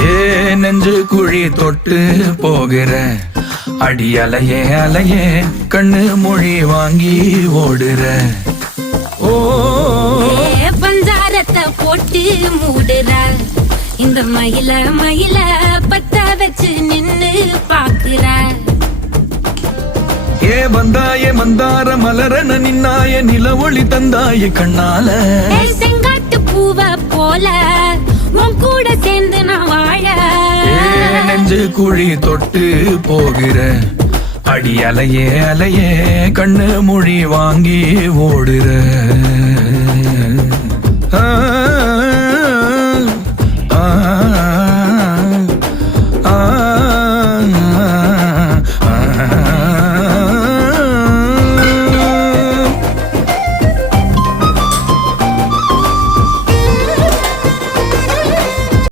ஏ நெஞ்சு குழி தொட்டு போகிற அடி அலையே அலையே கண்ணு மொழி வாங்கி ஓடுற. ஓ பஞ்சாரத்தை போட்டு மூடுற இந்த மயில மயில பத்த வச்சு நின்னு பாக்குற. ஏ வந்தாய மந்தார மலரன நின்னாய நில ஒளி தந்தாய கண்ணால. செங்காட்டு பூவ போல உன் கூட சேர்ந்து நான் வாழ. நெஞ்சு குழி தொட்டு போகிற அடி அலையே அலையே கண்ணு மொழி வாங்கி ஓடுற.